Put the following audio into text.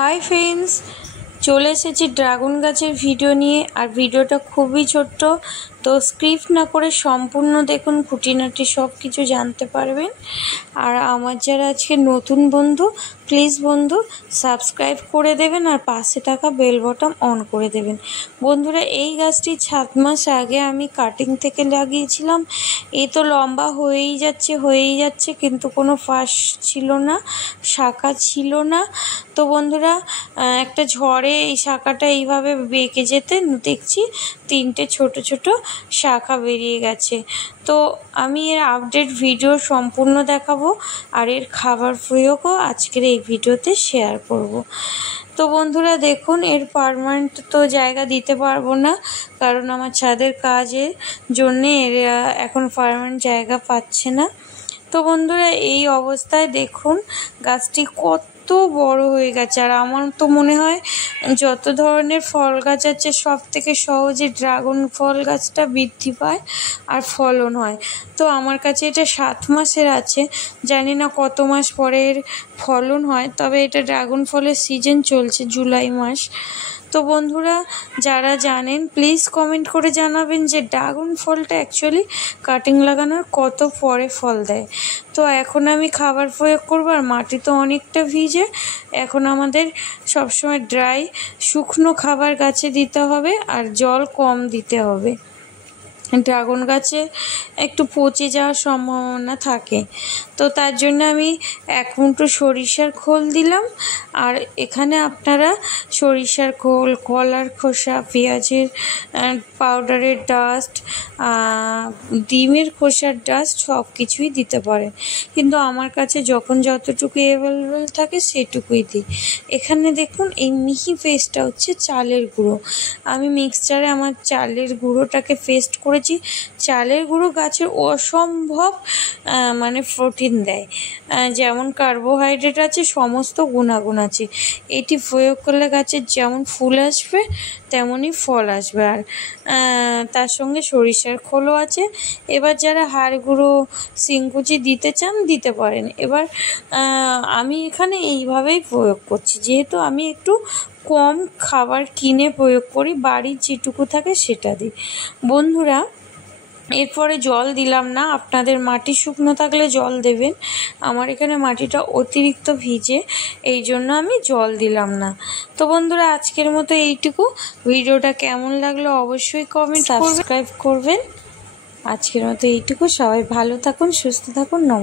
Hi friends, চলে এসেছি dragon গাছের ভিডিও নিয়ে। আর ভিডিওটা খুবই ছোট্ট, তো স্ক্রিপ্ট না করে সম্পূর্ণ দেখুন, খুঁটিনাটি সব কিছু জানতে পারবেন। আর আমার যারা আজকে নতুন বন্ধু, প্লিজ বন্ধু সাবস্ক্রাইব করে দেবেন আর পাশে থাকা বেল বটন অন করে দেবেন। বন্ধুরা, এই গাছটি 7 মাস আগে আমি কাটিং থেকে লাগিয়েছিলাম। এই তো লম্বা হয়েই যাচ্ছে, কিন্তু কোনো ফাঁস ছিল না, শাখা ছিল না। তো বন্ধুরা, একটা ঝড়ে এই শাখাটা এইভাবে বেঁকে যেতে দেখছি 3টে ছোট ছোট শাখা বেরিয়ে গেছে। তো আমি এর আপডেট ভিডিও সম্পূর্ণ দেখাবো, আর এর খাবার প্রয়োগও আজকের এই ভিডিওতে শেয়ার করব। তো বন্ধুরা দেখুন, এর পার্মানেন্ট তো জায়গা দিতে পারবো না, কারণ আমার ছাদের কাজের জন্যে এর এখন পার্মানেন্ট জায়গা পাচ্ছে না। তো বন্ধুরা, এই অবস্থায় দেখুন গাছটি কত বড় হয়ে গেছে। আর আমার তো মনে হয় যত ধরনের ফল গাছ আছে সব থেকে সহজে ড্রাগন ফল গাছটা বৃদ্ধি পায় আর ফলন হয়। তো আমার কাছে এটা 7 মাসের আছে, জানি না কত মাস পরের ফলন হয়, তবে এটা ড্রাগন ফলের সিজন চলছে, জুলাই মাস। তো বন্ধুরা, যারা জানেন প্লিজ কমেন্ট করে জানাবেন যে ড্রাগন ফলটা অ্যাকচুয়ালি কাটিং লাগানোর কত পরে ফল দেয়। তো এখন আমি খাবার প্রয়োগ করবো, আর মাটি তো অনেকটা ভিজে, এখন আমাদের সবসময় ড্রাই শুকনো খাবার গাছে দিতে হবে আর জল কম দিতে হবে। ড্রাগন গাছে একটু পচে যাওয়ার সম্ভাবনা থাকে, তো তার জন্য আমি 1 মুঠো সরিষার খোল দিলাম। আর এখানে আপনারা সরিষার খোল, কলার খোসা, পেঁয়াজের পাউডারের ডাস্ট, ডিমের খোসার ডাস্ট সব কিছুই দিতে পারেন, কিন্তু আমার কাছে যখন যতটুকু অ্যাভেলেবেল থাকে সেটুকুই দিই। এখানে দেখুন, এই মিহি পেস্টটা হচ্ছে চালের গুঁড়ো। আমি মিক্সচারে আমার চালের গুঁড়োটাকে পেস্ট করেছি। চালের গুঁড়ো গাছের অসম্ভব মানে প্রোটিন দেয়, যেমন কার্বোহাইড্রেট আছে, সমস্ত গুণাগুণ আছে। এটি প্রয়োগ করলে গাছের যেমন ফুল আসবে তেমনই ফল আসবে। আর তার সঙ্গে সরিষার খোলও আছে। এবার যারা হাড় গুঁড়ো, শিংকুচি দিতে চান দিতে পারেন। এবার আমি এখানে এইভাবেই প্রয়োগ করছি, যেহেতু আমি একটু কম খাবার কিনে প্রয়োগ করি, বাড়ির যেটুকু থাকে সেটা দিই। বন্ধুরা, এরপরে জল দিলাম না, আপনাদের মাটি শুকনো থাকলে জল দেবেন। আমার এখানে মাটিটা অতিরিক্ত ভিজে, এই জন্য আমি জল দিলাম না। তো বন্ধুরা, আজকের মতো এইটুকু। ভিডিওটা কেমন লাগলো অবশ্যই কমেন্ট, সাবস্ক্রাইব করবেন। আজকের মতো এইটুকু। সবাই ভালো থাকুন, সুস্থ থাকুন। নমস্কার।